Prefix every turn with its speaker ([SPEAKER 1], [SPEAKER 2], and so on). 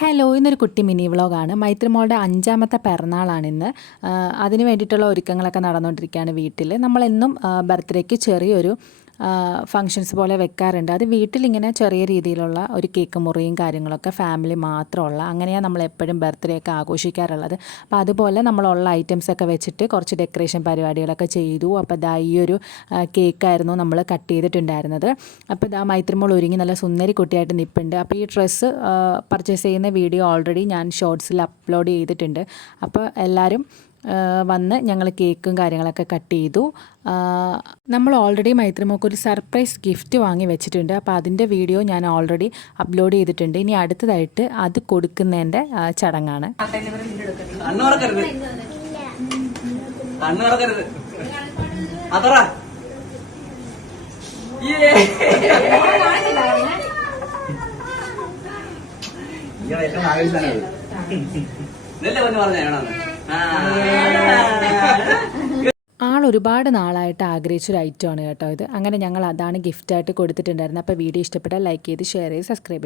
[SPEAKER 1] Hello ഇന്നൊരു കുട്ടി mini വ്ളോഗാണ്. മൈത്രിമോളുടെ അഞ്ചാമത്തെ പിറന്നാളാണ് ഇന്ന്. അതിന് വേണ്ടിയിട്ടുള്ള ഒരുക്കങ്ങളൊക്കെ നടന്നുകൊണ്ടിരിക്കുകയാണ് വീട്ടിൽ നമ്മളെന്നും ബർത്ത്ഡേക്ക് ചെറിയൊരു ഫങ്ഷൻസ് പോലെ വെക്കാറുണ്ട്. അത് വീട്ടിലിങ്ങനെ ചെറിയ രീതിയിലുള്ള ഒരു കേക്ക് മുറിയും കാര്യങ്ങളൊക്കെ ഫാമിലി മാത്രമുള്ള അങ്ങനെയാണ് നമ്മൾ എപ്പോഴും ബർത്ത്ഡേ ഒക്കെ ആഘോഷിക്കാറുള്ളത്. അപ്പോൾ അതുപോലെ നമ്മളുള്ള ഐറ്റംസ് ഒക്കെ വെച്ചിട്ട് കുറച്ച് ഡെക്കറേഷൻ പരിപാടികളൊക്കെ ചെയ്തു. അപ്പോൾ ഇതാ ഈ ഒരു കേക്കായിരുന്നു നമ്മൾ കട്ട് ചെയ്തിട്ടുണ്ടായിരുന്നത്. അപ്പോൾ ഇതാ മൈത്രിമോൾ ഒരുങ്ങി നല്ല സുന്ദരി കുട്ടിയായിട്ട് നിൽപ്പുണ്ട് അപ്പോൾ ഈ ഡ്രസ്സ് പർച്ചേസ് ചെയ്യുന്ന വീഡിയോ ഓൾറെഡി ഞാൻ ഷോർട്സിൽ അപ്ലോഡ് ചെയ്തിട്ടുണ്ട്. അപ്പോൾ എല്ലാവരും വന്ന് ഞങ്ങൾ കേക്കും കാര്യങ്ങളൊക്കെ കട്ട് ചെയ്തു. നമ്മൾ ഓൾറെഡി മൈത്രിമോക്ക് ഒരു സർപ്രൈസ് ഗിഫ്റ്റ് വാങ്ങി വെച്ചിട്ടുണ്ട്. അപ്പോൾ അതിന്റെ വീഡിയോ ഞാൻ ഓൾറെഡി അപ്ലോഡ് ചെയ്തിട്ടുണ്ട്. ഇനി അടുത്തതായിട്ട് അത് കൊടുക്കുന്നതിന്റെ ചടങ്ങാണ്.
[SPEAKER 2] കണ്ണു ഏറ്റവും അതറ ഇതല്ലേ പറഞ്ഞു പറഞ്ഞ വേണമെന്ന്
[SPEAKER 1] ആൾ ഒരുപാട് നാളായിട്ട് ആഗ്രഹിച്ചൊരു ഐറ്റമാണ് കേട്ടോ ഇത്. അങ്ങനെ ഞങ്ങൾ അതാണ് ഗിഫ്റ്റായിട്ട് കൊടുത്തിട്ടുണ്ടായിരുന്നത്. അപ്പോൾ വീഡിയോ ഇഷ്ടപ്പെട്ടാൽ ലൈക്ക് ചെയ്ത് ഷെയർ ചെയ്ത് സബ്സ്ക്രൈബ്